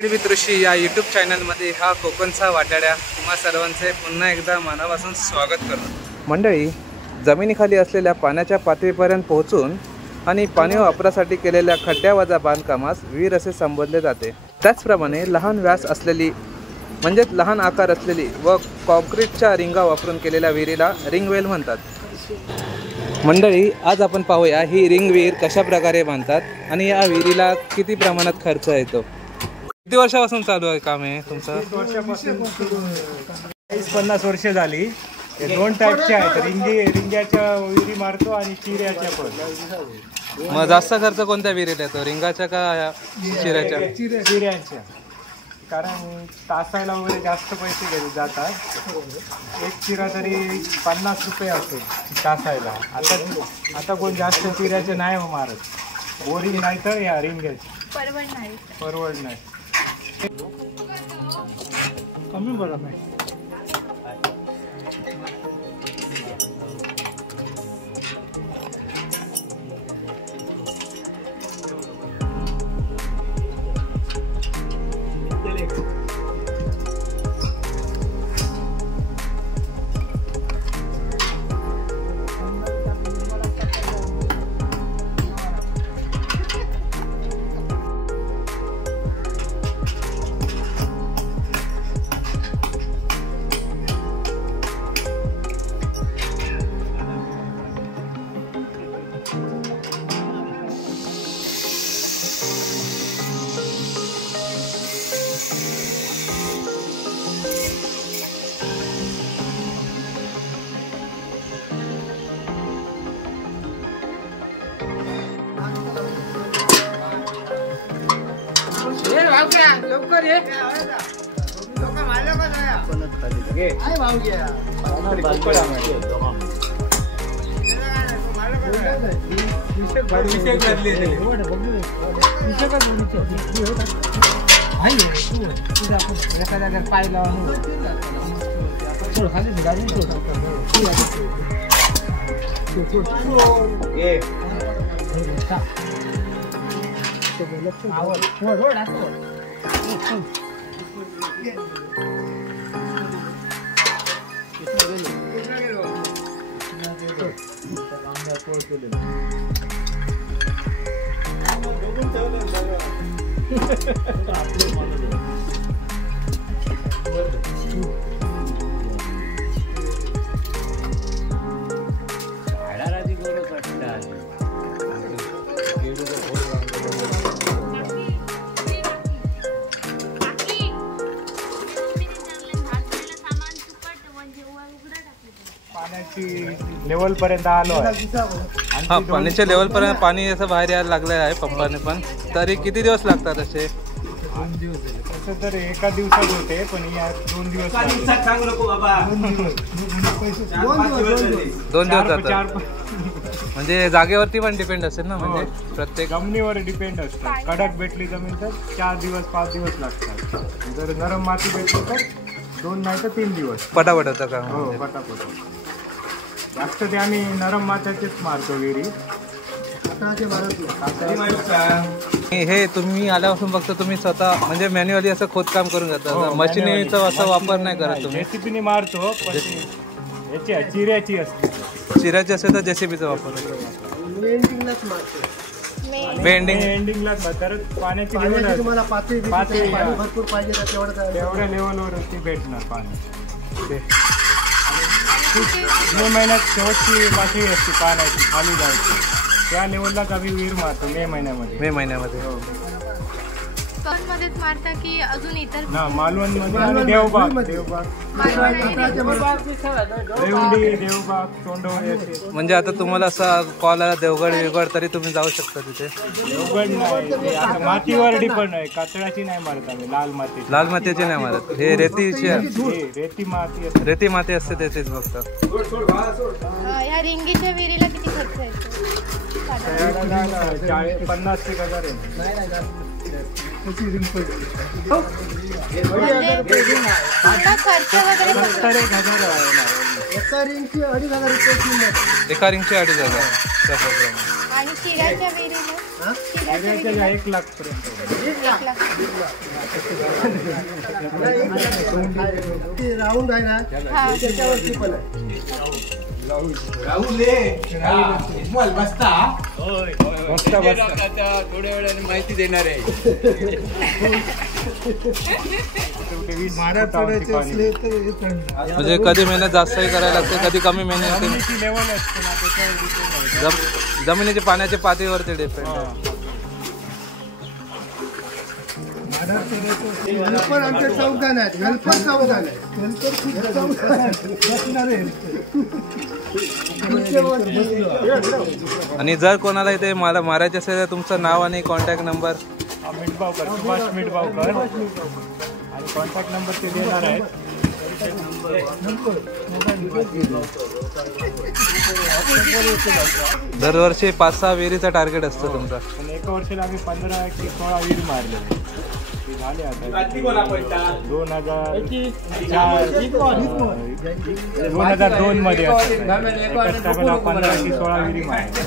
ऋषी या यूट्यूब चॅनलमध्ये हा कोकणचा वाटाड्या तुम्हा सर्वांचे पुन्हा एकदा मनापासून स्वागत करतो। मंडळी, जमिनीखाली असलेल्या पाण्याच्या पातळीपर्यंत पोहोचून आणि पाणी वापरासाठी केलेल्या खड्ड्यावजा बांधकामास विहीर असे संबोधले जाते। त्याचप्रमाणे लहान व्यास असलेली म्हणजेच लहान आकार असलेली व कॉन्क्रीटच्या रिंगा वापरून केलेल्या विहिरीला रिंगवेल म्हणतात। मंडळी, आज आपण पाहूया ही रिंग विहीर कशा प्रकारे बांधतात आणि या विहिरीला किती प्रमाणात खर्च येतो। किती वर्षापासून चालू आहे काम आहे तुमचं? 20 वर्षापासून 40-50 वर्ष झाली। हे दोन टाईपचे आहेत, रिंग्याच्या विहिरी मारतो आणि चिऱ्याच्या पण। मग जास्त खर्च कोणत्या विहिरीत येतो, रिंगाच्या का चिऱ्याच्या? चिऱ्यांच्या, कारण तासायला वगैरे जास्त पैसे घेतले जातात। एक चिरा तरी 50 रुपये असतो तासायला। आता कोण जास्त चिऱ्याचे नाही हो मारत, बोरिंग नाही तर या रिंग्याची परवड नाही कमी बरं नाही। लवकर ये लेवल पर्यंत आलो आहे। हा, पाण्याच्या लेवल पर्यंत पाणी असं बाहेर यायला लागलं आहे पंपाने पण। तरी किती दिवस लागतात असे? 2 दिवस तसं तर एका दिवसात होते, पण या 2 दिवस 2 दिवस जातात। म्हणजे जागेवरती पण डिपेंड असेल ना, म्हणजे प्रत्येक जमिनीवर डिपेंड असतं। कडक भेटली जमीन तर 4 दिवस 5 दिवस लागतात। जर नरम माती भेटली तर 2 नाही तर 3 दिवस पटापट होतं का? हो, पटापट। जास्त ते आम्ही नरम मातीचेच मारतो विहिरी। हे तुम्ही आल्यापासून फक्त तुम्ही स्वतः म्हणजे मॅन्युअली असं खोदकाम करून जाता, मशिनीचा असा वापर नाही करत तुम्ही? जेसीबीने मारतो, पण याची चिऱ्याची असते। चिऱ्याची असेल तर जेसीबीचा वापर एंडिंगलाच तर पाण्याची लेवल तुम्हाला पातळी भरपूर पाहिजे तेवढ्या लेवलवर ती भेटणार पाणी। मे महिन्यात शेवटची पातळी असते पाण्याची खाली जायची, त्या लेवलला आम्ही विहीर मारतो मे महिन्यामध्ये। हो, मध्येच मारता की अजून इतर? मालवण मध्ये देवबाग, तोंडवळी। म्हणजे आता तुम्हाला असा कॉल आला देवगड तरी तुम्ही जाऊ शकता तिथे? देवगड नाही, मातीवर डिपेंड आहे। कातळाची नाही मारत आम्ही, लाल मातीची नाही मारत। हे रेती माती असते त्याचीच फक्त। ह्या रिंगीच्या विहिरीला किती खर्च येतो? 50,000 एका रिंगची 2,500 एका रिंगचे 2,500 आणि चिऱ्याच्या विहिरीला हिऱ्याच्या 1 लाख पर्यंत. 1 लाख. राऊंड आहे ना हा. त्याच्यावरती पण आहे. बसता थोड्या वेळाने माहिती देणार आहे. माडा चढायचे असले तर हे चढणार. म्हणजे कधी मेहनत जास्तही करायला लागते, कधी कमी मेहनत होते. जमिनीची लेवल असते ना त्याच्यावर depend आहे. जमिनीच्या पाण्याच्या पातळीवरती डिपेंड आहे. माडा चढायचं असले हेल्पर आमच्या चौघांना आहेत. हेल्पर चौघांना आहेत. हेल्पर खूप चौघांना आहेत. बसणारे आणि जर कोणाला इथे मला मारायचे असेल तर तुमचं नाव आणि कॉन्टॅक्ट नंबर. मिठबावकर, सुभाष मिठबावकर आणि कॉन्टॅक्ट नंबर ते देणार आहेत. दरवर्षी 5-6 विहिरीचा टार्गेट असतो तुमचा. पण एका वर्षाला आम्ही 15 की 16 विहीर मारले. ते झाले आता 2002 मध्ये टायमाला 15 की 16 विहिरी मारले.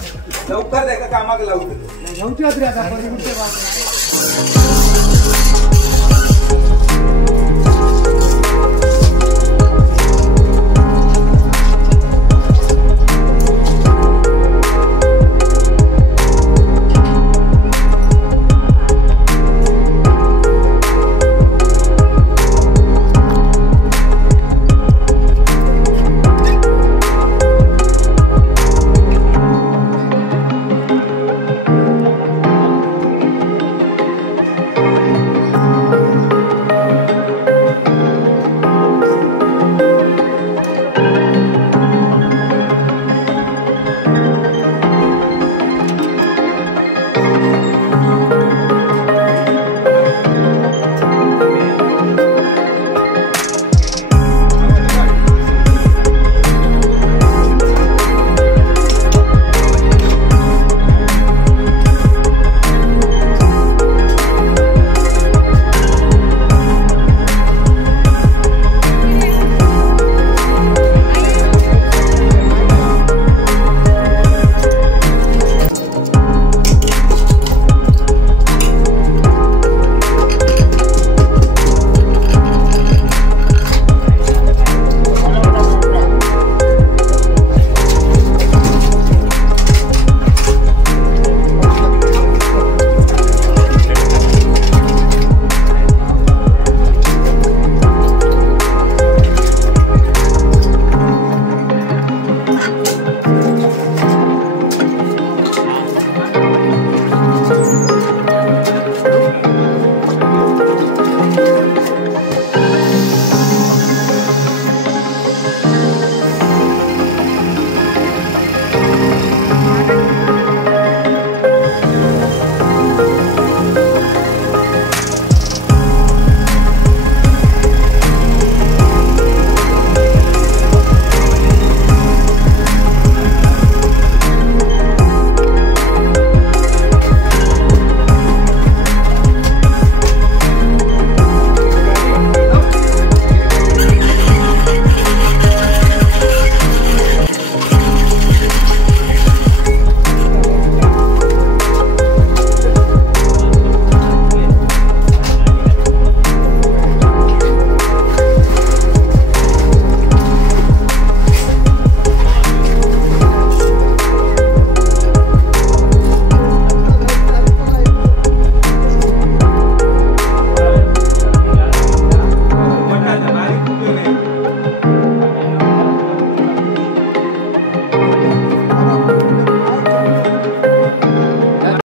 लवकर कामाला लावतो.